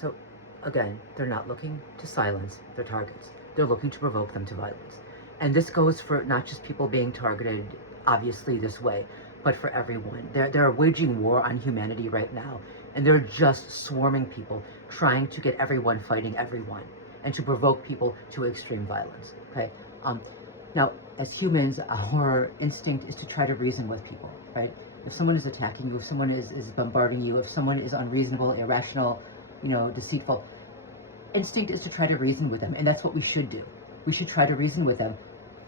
So again, they're not looking to silence their targets. They're looking to provoke them to violence. And this goes for not just people being targeted, obviously, this way, but for everyone. They're waging war on humanity right now, and they're just swarming people, trying to get everyone fighting everyone, and to provoke people to extreme violence, okay? Now, as humans, our instinct is to try to reason with people, right? If someone is attacking you, if someone is bombarding you, if someone is unreasonable, irrational, deceitful, instinct is to try to reason with them, and that's what we should do. We should try to reason with them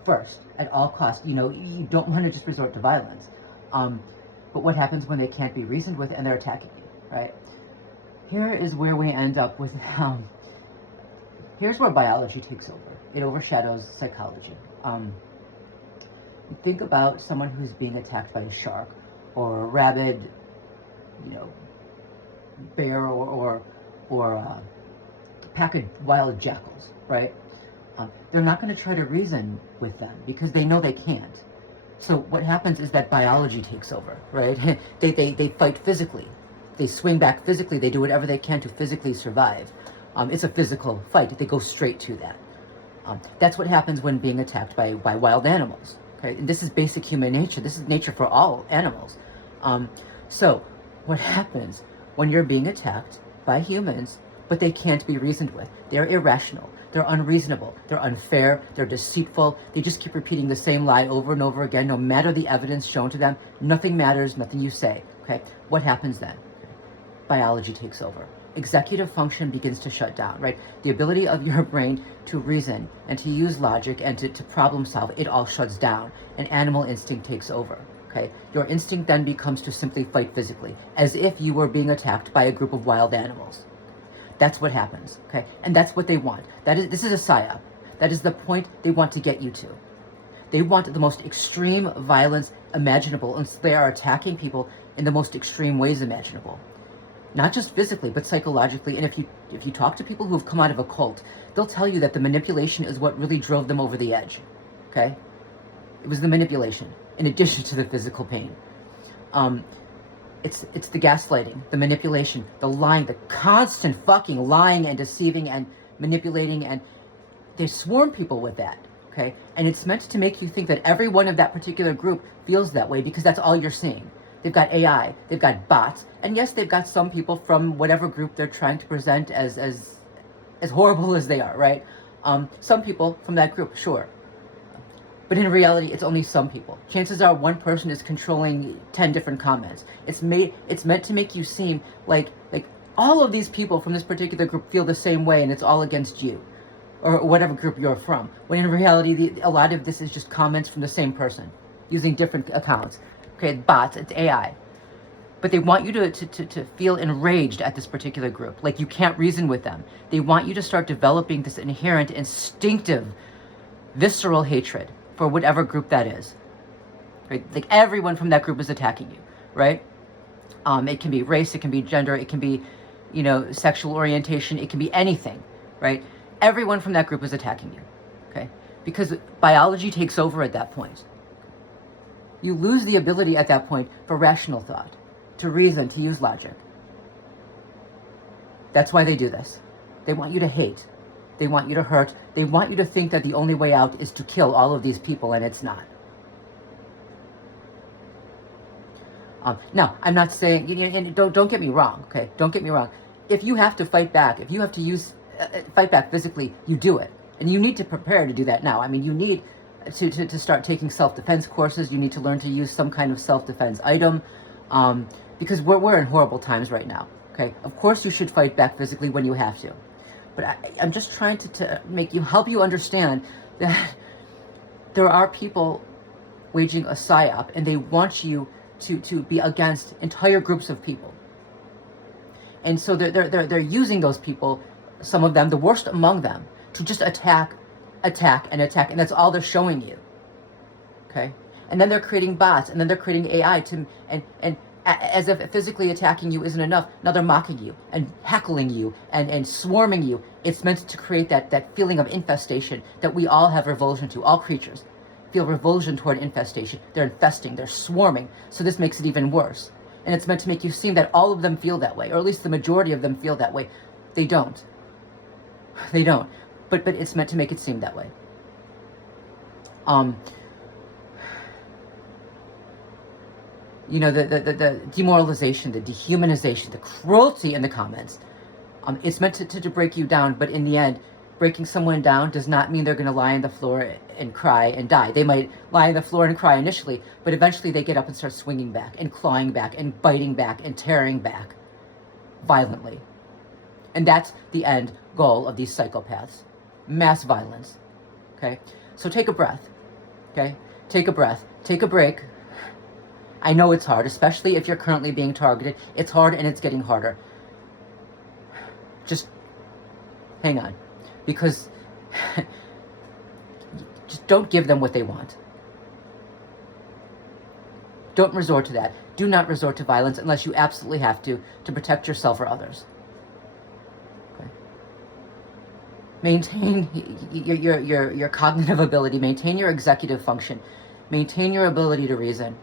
first, at all costs. You don't want to just resort to violence. But what happens when they can't be reasoned with and they're attacking you, right? Here is where we end up with, here's where biology takes over. It overshadows psychology. Think about someone who's being attacked by a shark or a rabid, bear or a pack of wild jackals, right? They're not going to try to reason with them because they know they can't. So what happens is that biology takes over, right? They fight physically. They swing back physically. They do whatever they can to physically survive. It's a physical fight. They go straight to that. That's what happens when being attacked by wild animals. Okay, and this is basic human nature. This is nature for all animals. So what happens when you're being attacked by humans, but they can't be reasoned with? They're irrational. They're unreasonable. They're unfair. They're deceitful. They just keep repeating the same lie over and over again, no matter the evidence shown to them. Nothing matters. Nothing you say. Okay, what happens then? Biology takes over. Executive function begins to shut down, right? The ability of your brain to reason and to use logic and to problem solve, it all shuts down, and animal instinct takes over, okay? Your instinct then becomes to simply fight physically, as if you were being attacked by a group of wild animals. That's what happens, okay? And that's what they want. This is a psyop. That is the point they want to get you to. They want the most extreme violence imaginable, and so they are attacking people in the most extreme ways imaginable. Not just physically, but psychologically. And if you talk to people who have come out of a cult, they'll tell you that the manipulation is what really drove them over the edge. Okay? It was the manipulation, in addition to the physical pain. It's the gaslighting, the manipulation, the lying, the constant fucking lying and deceiving and manipulating, and they swarm people with that. Okay? And it's meant to make you think that everyone of that particular group feels that way because that's all you're seeing. They've got AI, they've got bots, and yes, they've got some people from whatever group they're trying to present as horrible as they are, right? Some people from that group, sure. But in reality, it's only some people. Chances are one person is controlling 10 different comments. It's meant to make you seem like all of these people from this particular group feel the same way and it's all against you, or whatever group you're from. When in reality, a lot of this is just comments from the same person, using different accounts. Okay, it's bots, it's AI. But they want you to feel enraged at this particular group, like you can't reason with them. They want you to start developing this inherent, instinctive, visceral hatred for whatever group that is. Right? Like everyone from that group is attacking you, right? It can be race, it can be gender, it can be, sexual orientation, it can be anything, right? Everyone from that group is attacking you, okay? Because biology takes over at that point. You lose the ability at that point for rational thought, to reason, to use logic. That's why they do this. They want you to hate. They want you to hurt. They want you to think that the only way out is to kill all of these people, and it's not. Now, I'm not saying, and don't get me wrong, okay? Don't get me wrong. If you have to fight back, if you have to fight back physically, you do it. And you need to prepare to do that now. I mean, you need to start taking self-defense courses. You need to learn to use some kind of self-defense item, because we're in horrible times right now, okay? Of course you should fight back physically when you have to, but I'm just trying to help you understand that there are people waging a psyop, and they want you to be against entire groups of people, and so they're using those people, some of them, the worst among them, to just attack, and that's all they're showing you, okay? And then they're creating bots, and then they're creating AI and as if physically attacking you isn't enough, now they're mocking you and heckling you and swarming you. It's meant to create that feeling of infestation that we all have revulsion to. All creatures feel revulsion toward infestation. They're infesting, they're swarming, so this makes it even worse. And it's meant to make you seem that all of them feel that way, or at least the majority of them feel that way. They don't. They don't. But it's meant to make it seem that way. You know, the demoralization, the dehumanization, the cruelty in the comments. It's meant to break you down, but in the end, breaking someone down does not mean they're going to lie on the floor and cry and die. They might lie on the floor and cry initially, but eventually they get up and start swinging back and clawing back and biting back and tearing back violently. And that's the end goal of these psychopaths. Mass violence. Okay? So take a breath. Okay? Take a breath. Take a break. I know it's hard, especially if you're currently being targeted. It's hard and it's getting harder. Just hang on. Because just don't give them what they want. Don't resort to that. Do not resort to violence unless you absolutely have to protect yourself or others. Okay. Maintain your cognitive ability. Maintain your executive function. Maintain your ability to reason.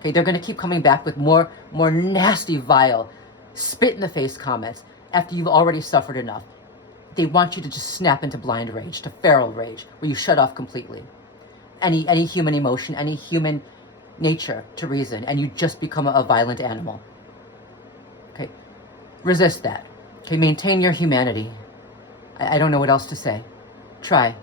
Okay, they're going to keep coming back with more nasty, vile, spit-in-the-face comments after you've already suffered enough. They want you to just snap into blind rage, to feral rage, where you shut off completely any human emotion, any human nature to reason, and you just become a violent animal. Okay, resist that. Okay, maintain your humanity. I don't know what else to say. Try.